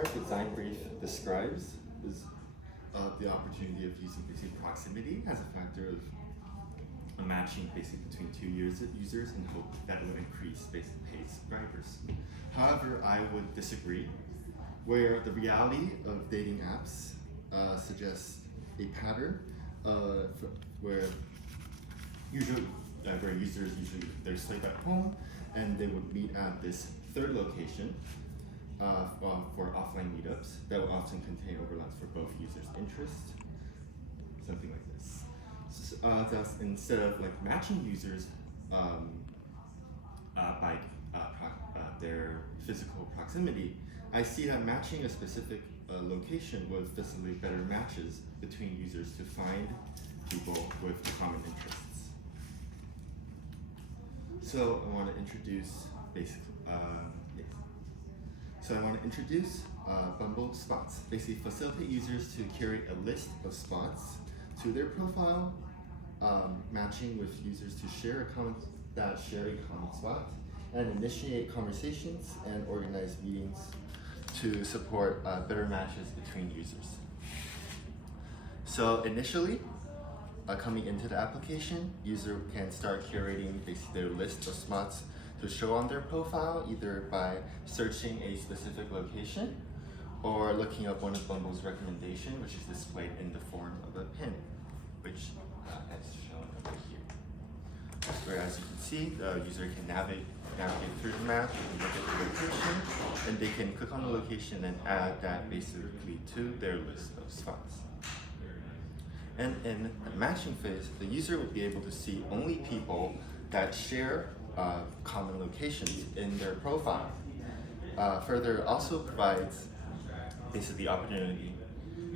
current design brief describes is the opportunity of using basically proximity as a factor of a matching basically between two users in hope that will increase basic paid subscribers. However, I would disagree, where the reality of dating apps suggests a pattern where users usually they're asleep at home and they would meet at this third location for offline meetups that will often contain overlaps for both users' interests, something like this. Thus, instead of like matching users by their physical proximity, I see that matching a specific location would facilitate better matches between users to find people with common interests. So I want to introduce BumbleSpots. Basically, facilitate users to curate a list of spots to their profile, matching with users to share a common spot, and initiate conversations and organize meetings to support better matches between users. So initially, coming into the application, user can start curating basically their list of spots to show on their profile, either by searching a specific location or looking up one of Bumble's recommendations, which is displayed in the form of a pin, which is shown over here. Where, as you can see, the user can navigate through the map and look at the location, and they can click on the location and add that basically to their list of spots. And in the matching phase, the user will be able to see only people that share common locations in their profile. Further, it also provides basically the opportunity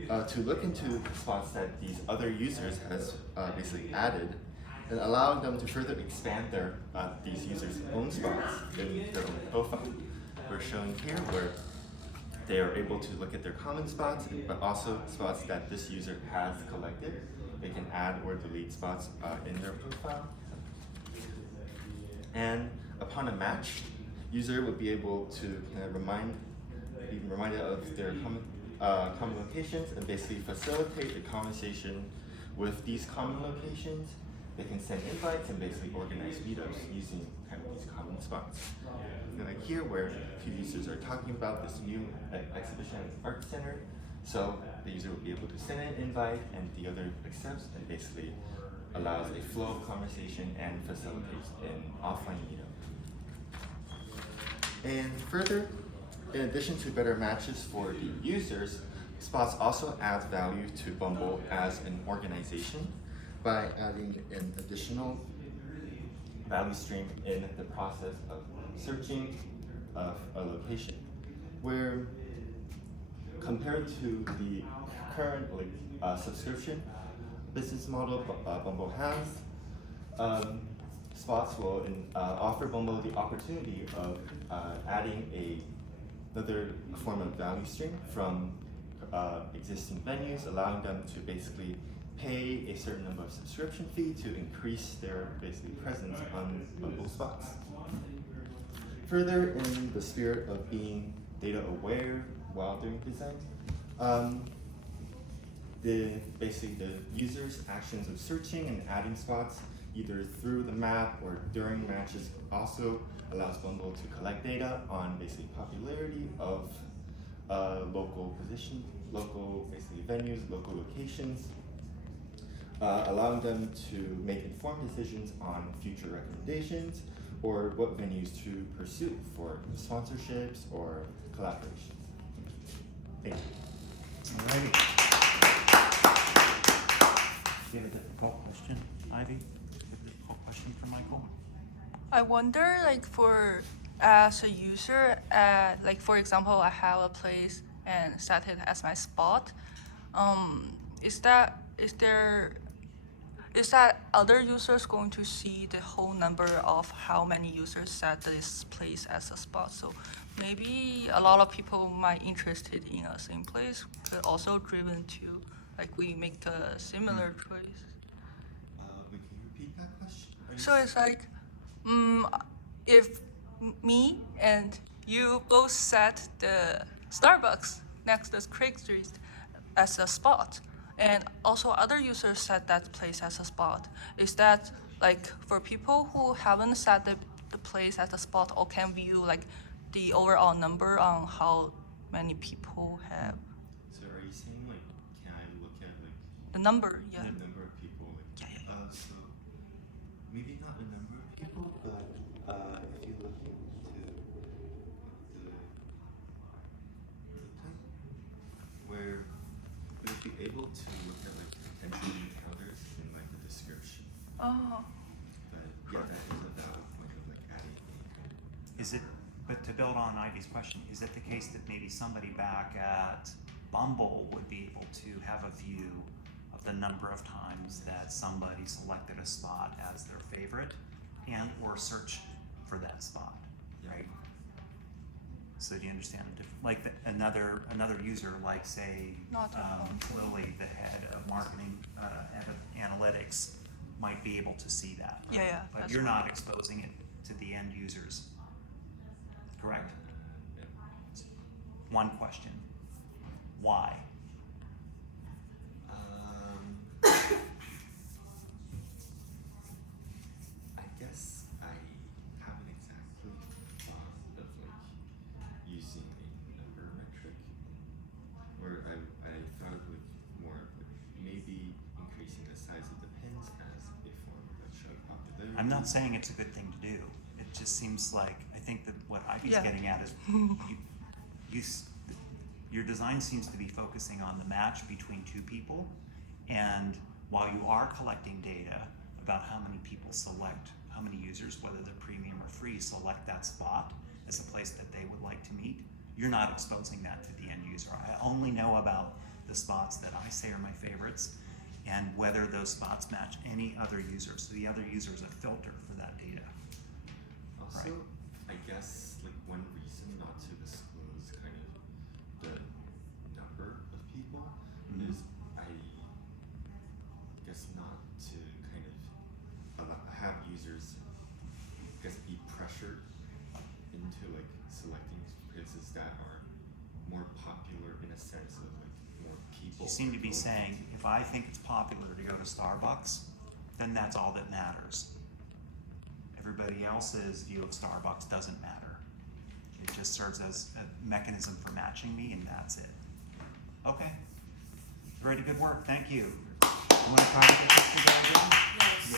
to look into spots that these other users has basically added, and allowing them to further expand their these users' own spots in their own profile. We're showing here where they are able to look at their common spots, but also spots that this user has collected. They can add or delete spots in their profile. And upon a match, user would be able to be reminded of their common locations and basically facilitate a conversation with these common locations. They can send invites and basically organize meetups using kind of these common spots. And like here, where a few users are talking about this new exhibition at the art center, so the user will be able to send an invite and the other accepts, and basically allows a flow of conversation and facilitates an offline meetup. And further, in addition to better matches for the users, Spots also adds value to Bumble as an organization by adding an additional value stream in the process of searching of a location, where compared to the current subscription business model Bumble has, Spots will offer Bumble the opportunity of adding another form of value stream from existing venues, allowing them to basically pay a certain number of subscription fee to increase their basically presence on BumbleSpots. Further, in the spirit of being data aware while doing design, the user's actions of searching and adding spots either through the map or during matches also allows Bumble to collect data on basically popularity of local venues, local locations, allowing them to make informed decisions on future recommendations or what venues to pursue for sponsorships or collaborations. Thank you. Alrighty. Do you have a difficult question, Ivy? Do you have a difficult question for Michael? I wonder, as a user, for example, I have a place and set it as my spot. Is that other users going to see the whole number of how many users set this place as a spot? So maybe a lot of people might interested in the same place, but also driven to we make the similar choice. Can you repeat that question? So it's if me and you both set the Starbucks next to Craigslist as a spot, and also other users set that place as a spot. Is that like for people who haven't set the place as a spot or can view like the overall number on how many people have So are you saying like, can I look at like the number? Yeah. the number of people? Like, Yeah. so maybe not the number of people, but if you look into the type where it would be able to look at like entry encounters in like the description. Oh. But yeah, that is a valid point of like adding a Is it, but to build on Ivy's question, is it the case that maybe somebody back at Bumble would be able to have a view of the number of times that somebody selected a spot as their favorite and or search for that spot, right? So do you understand the difference? Like another user, like say Not at Lily, the head of marketing, head of analytics, might be able to see that. Right? Yeah, But that's you're right. not exposing it to the end users, correct? One question. Why? I guess I haven't exactly thought of like using a number metric, or I thought of like more of like maybe increasing the size of the pins as a form of like show popularity. I'm not saying it's a good thing to do. It just seems like, I think that what Ivy's Yeah. getting at is your design seems to be focusing on the match between two people, and while you are collecting data about how many people select, how many users, whether they're premium or free, select that spot as a place that they would like to meet, you're not exposing that to the end user. I only know about the spots that I say are my favorites and whether those spots match any other users. So the other user is a filter for that data. Also, Right. I guess like one reason not to disclose kind of the number of people Mhm. is I guess not to kind of have users guess be pressured into like selecting places that are more popular in a sense of like more people. You seem to be going saying, if I think it's popular to go to Starbucks, then that's all that matters. Everybody else's view of Starbucks doesn't matter. It just serves as a mechanism for matching me, and that's it. Okay. Very good work. Thank you. You want to try to get this together again?